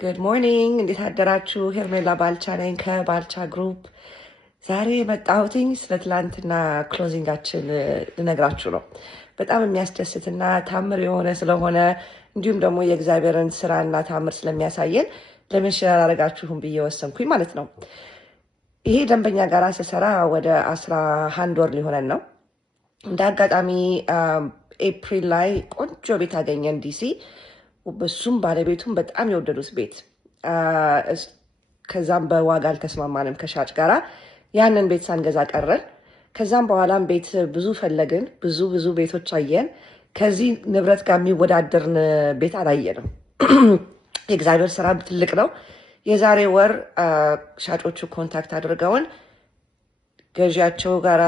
Good morning. እንዴት አደራችሁ? ሄርሜላ ባልቻ ነኝ ከባልቻ ግሩፕ። ዛሬ የመጣሁትኝ ስለ ትላንትና ክሎዚንጋችን ልነግራችሁ ነው። በጣም የሚያስደስትና ታምር የሆነ ስለሆነ እንዲሁም ደግሞ የእግዚአብሔርን ስራና ታምር ስለሚያሳየን ለምን ሼር አደረጋችሁም ብዬ ወሰንኩኝ ማለት ነው። ይሄ ደንበኛ ጋር ስሰራ ወደ 11 ወር ሊሆነን ነው። እንደ አጋጣሚ ኤፕሪል ላይ ቆንጆ ቤት አገኘን ዲሲ። በሱም ባለቤቱም በጣም የወደዱት ቤት። ከዛም በዋጋ አልተስማማንም ከሻጭ ጋራ ያንን ቤት ሳንገዛ ቀረን። ከዛም በኋላም ቤት ብዙ ፈለግን፣ ብዙ ቤቶች አየን። ከዚህ ንብረት ጋር የሚወዳደርን ቤት አላየንም። የእግዚአብሔር ስራ ትልቅ ነው። የዛሬ ወር ሻጮቹ ኮንታክት አድርገውን ገዢያቸው ጋር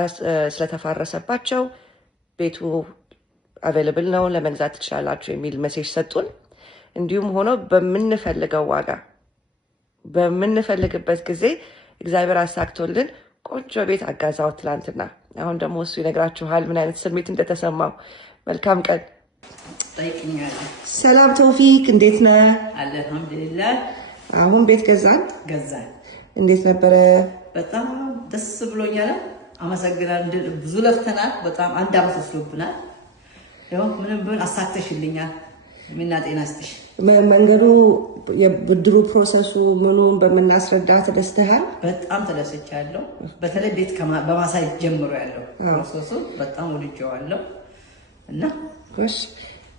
ስለተፋረሰባቸው ቤቱ አቬይለብል ነው ለመግዛት ትችላላችሁ የሚል ሜሴጅ ሰጡን። እንዲሁም ሆኖ በምንፈልገው ዋጋ በምንፈልግበት ጊዜ እግዚአብሔር አሳክቶልን ቆንጆ ቤት አጋዛው ትላንትና። አሁን ደግሞ እሱ ይነግራችኋል ምን አይነት ስሜት እንደተሰማው። መልካም ቀን። ሰላም ቶፊክ፣ እንዴት ነህ? አልሐምዱሊላህ። አሁን ቤት ገዛን። እንዴት ነበረ? በጣም ደስ ብሎኛል። አመሰግናለሁ። ብዙ ለፍተናል። በጣም አንድ አመት ወስዶብናል። ያው ምንም ቢሆን አሳክተሽልኛል። ምንና ጤና ይስጥሽ። መንገዱ የብድሩ ፕሮሰሱ ምኑን በመናስረዳ ተደስተሃል? በጣም ተደስቻለሁ። በተለይ ቤት በማሳየት ጀምሮ ያለው ፕሮሰሱ በጣም ወድጄዋለሁ እና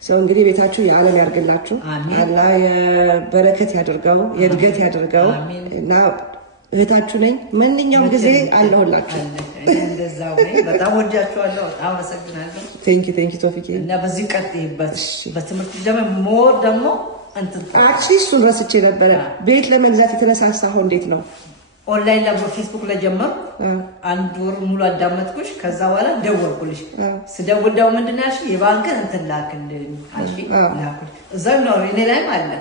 ሰው እንግዲህ ቤታችሁ የዓለም ያድርግላችሁ። አላህ የበረከት ያድርገው፣ የእድገት ያድርገው እና እህታችሁ ነኝ። ማንኛውም ጊዜ አለሁላችሁ። እንደዛው ነኝ። በጣም ወዳችኋለሁ። በጣም አመሰግናለሁ። ቴንክ ዩ ቶፊክ። እና በዚህ ቀጥይበት። በትምህርት ደግሞ እንትን እሱን ረስቼ ነበረ። ቤት ለመግዛት የተነሳሳው እንዴት ነው? ኦንላይን ላይ ፌስቡክ ላይ ጀመርኩ። አንድ ወር ሙሉ አዳመጥኩሽ። ከዛ በኋላ ደወልኩልሽ። ስደውል ደግሞ ምንድን ነው ያልሽኝ? የባንክን እንትን ላክልኝ አልሽኝ። ላኩልሽ። እዛው ነው እኔ ላይም አለ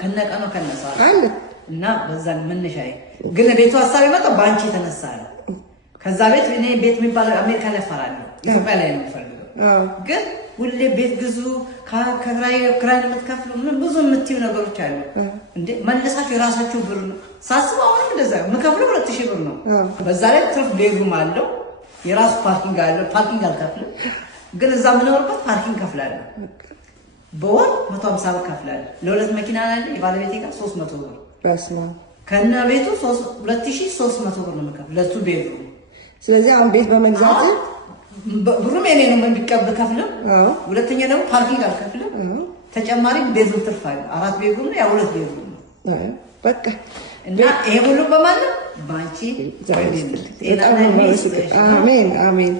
ከነቀኑ ከነሳው አለ እና በዛን መነሻዬ ግን ቤቱ ሀሳብ የመጣው ባንቺ የተነሳ ነው። ከዛ ቤት እኔ ቤት የሚባል አሜሪካ ላይ ፈራለሁ፣ ኢትዮጵያ ላይ ነው የምፈልገው። ግን ሁሌ ቤት ግዙ ከክራይ የምትከፍሉ ምን ብዙ የምትይው ነገሮች አሉ። እንዴ መልሳችሁ የራሳችሁ ብር ነው ሳስበው፣ አሁንም እንደዛ የምከፍለው 2000 ብር ነው። በዛ ላይ ትርፍ ቤድሩም አለው፣ የራሱ ፓርኪንግ አለው። ፓርኪንግ አልከፍልም፣ ግን እዛ የምኖርበት ፓርኪንግ ከፍላለሁ። በወር 150 ብር ከፍላለሁ። ለሁለት መኪና አለ የባለቤቴ ጋር 300 ብር ከነ ቤቱ 2300 ብር ነው የምከፍለው ለሱ ቤቱ። ስለዚህ አሁን ቤት በመግዛት ብሩም የኔ ነው የሚቀበል ከፍለው። ሁለተኛ ደግሞ ፓርኪንግ አልከፍልም። ተጨማሪ ቤዝሩም ትርፍ አለ። 4 ቤዝሩም ነው፣ 2 ቤዝሩም ነው። በቃ እና ይሄ ሁሉ በማለት ባንቺ ጤና ነው። አሜን አሜን።